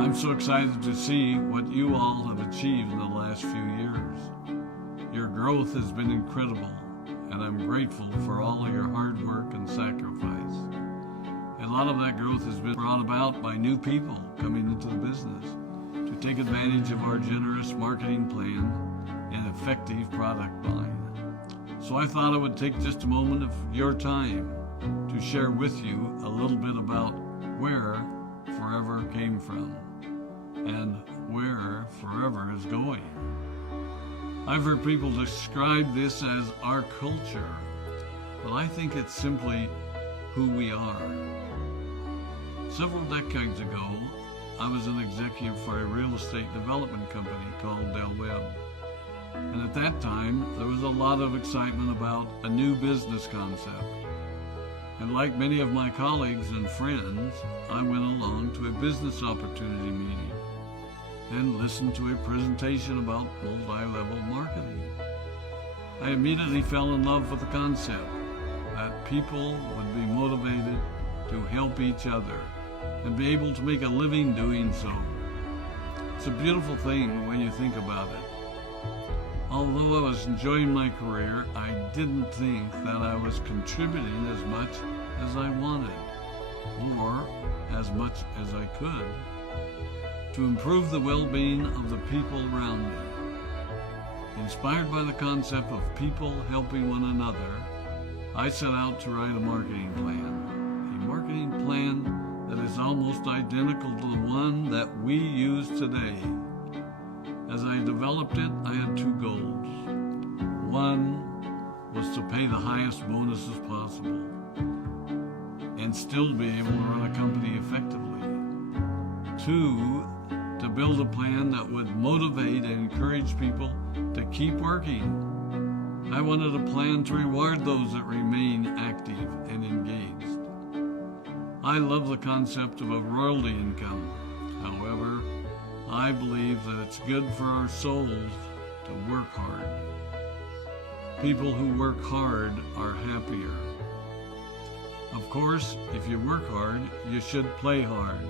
I'm so excited to see what you all have achieved in the last few years. Your growth has been incredible, and I'm grateful for all of your hard work and sacrifice. A lot of that growth has been brought about by new people coming into the business to take advantage of our generous marketing plan and effective product line. So I thought I would take just a moment of your time to share with you a little bit about where Forever came from and where Forever is going. I've heard people describe this as our culture, but I think it's simply who we are. Several decades ago, I was an executive for a real estate development company called Del Webb. And at that time, there was a lot of excitement about a new business concept. And like many of my colleagues and friends, I went along to a business opportunity meeting and listened to a presentation about multi-level marketing. I immediately fell in love with the concept that people would be motivated to help each other and be able to make a living doing so. It's a beautiful thing when you think about it. Although I was enjoying my career, I didn't think that I was contributing as much as I wanted, or as much as I could, to improve the well-being of the people around me. Inspired by the concept of people helping one another, I set out to write a marketing plan that is almost identical to the one that we use today. As I developed it, I had two goals. One was to pay the highest bonuses possible and still be able to run a company effectively. Two, to build a plan that would motivate and encourage people to keep working. I wanted a plan to reward those that remain active and engaged. I love the concept of a royalty income. However, I believe that it's good for our souls to work hard. People who work hard are happier. Of course, if you work hard, you should play hard.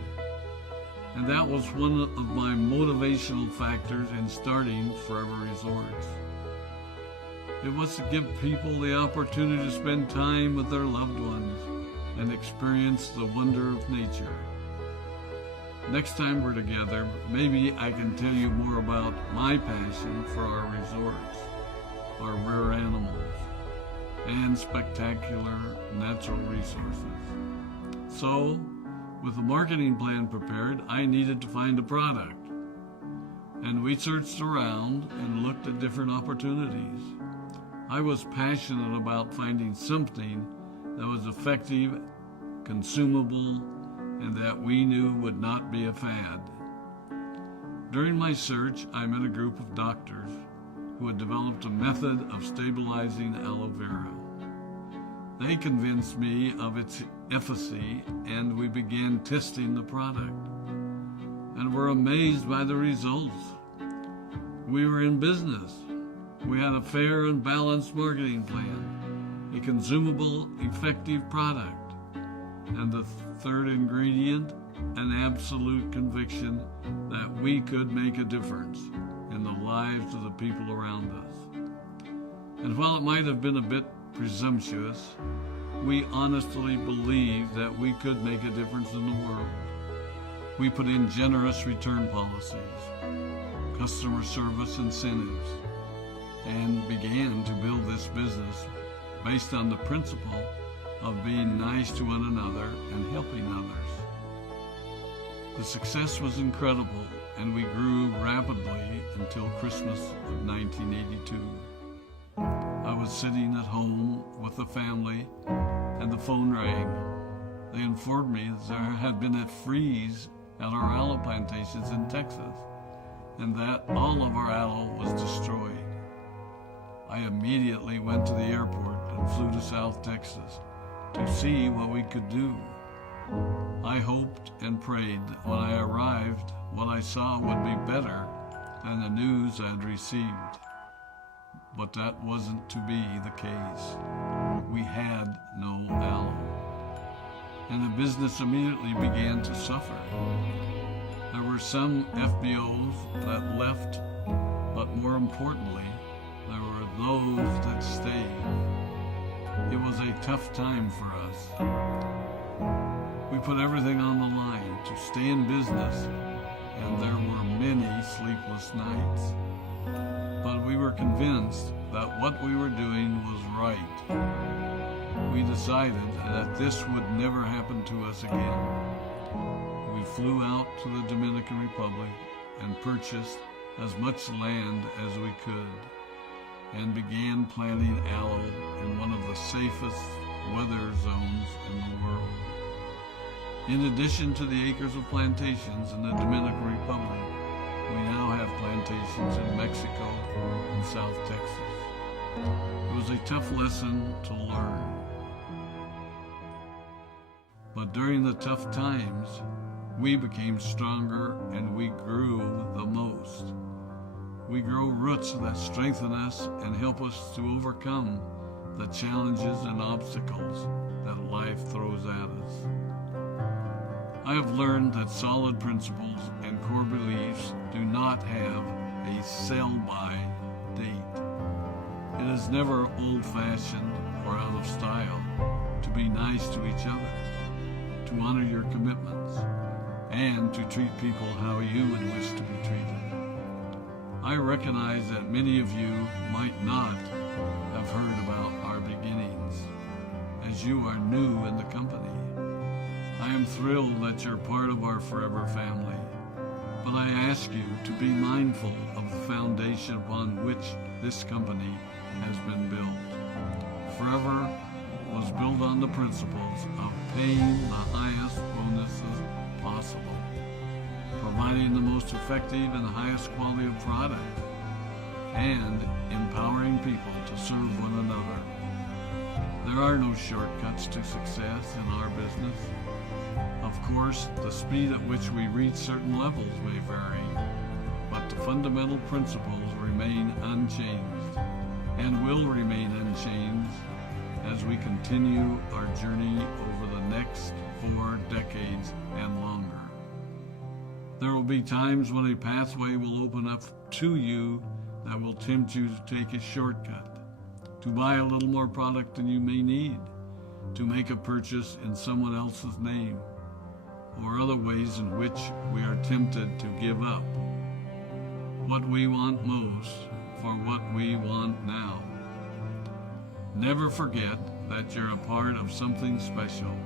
And that was one of my motivational factors in starting Forever Resorts. It was to give people the opportunity to spend time with their loved ones and experience the wonder of nature. Next time we're together, maybe I can tell you more about my passion for our resorts, our rare animals, and spectacular natural resources. So, with the marketing plan prepared, I needed to find a product. And we searched around and looked at different opportunities. I was passionate about finding something that was effective, consumable, and that we knew would not be a fad. During my search, I met a group of doctors who had developed a method of stabilizing aloe vera. They convinced me of its efficacy, and we began testing the product, and were amazed by the results. We were in business. We had a fair and balanced marketing plan, a consumable, effective product, and the third ingredient, an absolute conviction that we could make a difference in the lives of the people around us. And while it might have been a bit presumptuous, we honestly believed that we could make a difference in the world. We put in generous return policies, customer service incentives, and began to build this business based on the principle of being nice to one another and helping others. The success was incredible, and we grew rapidly until Christmas of 1982. I was sitting at home with the family, and the phone rang. They informed me that there had been a freeze at our aloe plantations in Texas, and that all of our aloe was destroyed. I immediately went to the airport and flew to South Texas to see what we could do. I hoped and prayed that when I arrived, what I saw would be better than the news I had received. But that wasn't to be the case. We had no aloe. And the business immediately began to suffer. There were some FBOs that left, but more importantly, there were those that stayed. It was a tough time for us. We put everything on the line to stay in business, and there were many sleepless nights. But we were convinced that what we were doing was right. We decided that this would never happen to us again. We flew out to the Dominican Republic and purchased as much land as we could, and began planting aloe in one of the safest weather zones in the world. In addition to the acres of plantations in the Dominican Republic, we now have plantations in Mexico and South Texas. It was a tough lesson to learn. But during the tough times, we became stronger and we grew the most. We grow roots that strengthen us and help us to overcome the challenges and obstacles that life throws at us. I have learned that solid principles and core beliefs do not have a sell-by date. It is never old-fashioned or out of style to be nice to each other, to honor your commitments, and to treat people how you would wish to be treated. I recognize that many of you might not have heard about our beginnings, as you are new in the company. I am thrilled that you're part of our forever family, but I ask you to be mindful of the foundation upon which this company has been built. Forever was built on the principles of paying the highest bonuses possible, providing the most effective and highest quality of product, and empowering people to serve one another. There are no shortcuts to success in our business. Of course, the speed at which we reach certain levels may vary, but the fundamental principles remain unchanged and will remain unchanged as we continue our journey over the next 4 decades and longer. There will be times when a pathway will open up to you that will tempt you to take a shortcut, to buy a little more product than you may need, to make a purchase in someone else's name, or other ways in which we are tempted to give up what we want most for what we want now. Never forget that you're a part of something special,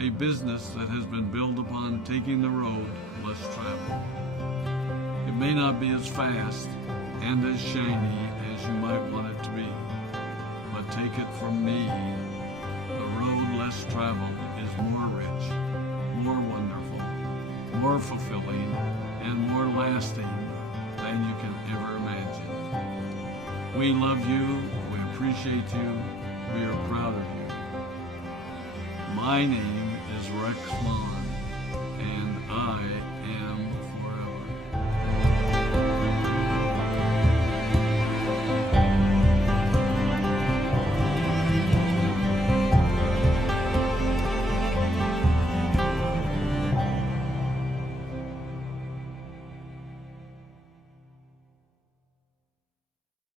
a business that has been built upon taking the road less traveled. It may not be as fast and as shiny as you might want it to be, but take it from me, the road less traveled is more rich, more wonderful, more fulfilling, and more lasting than you can ever imagine. We love you, we appreciate you, we are proud of you. My name is Rex Maughan, and I am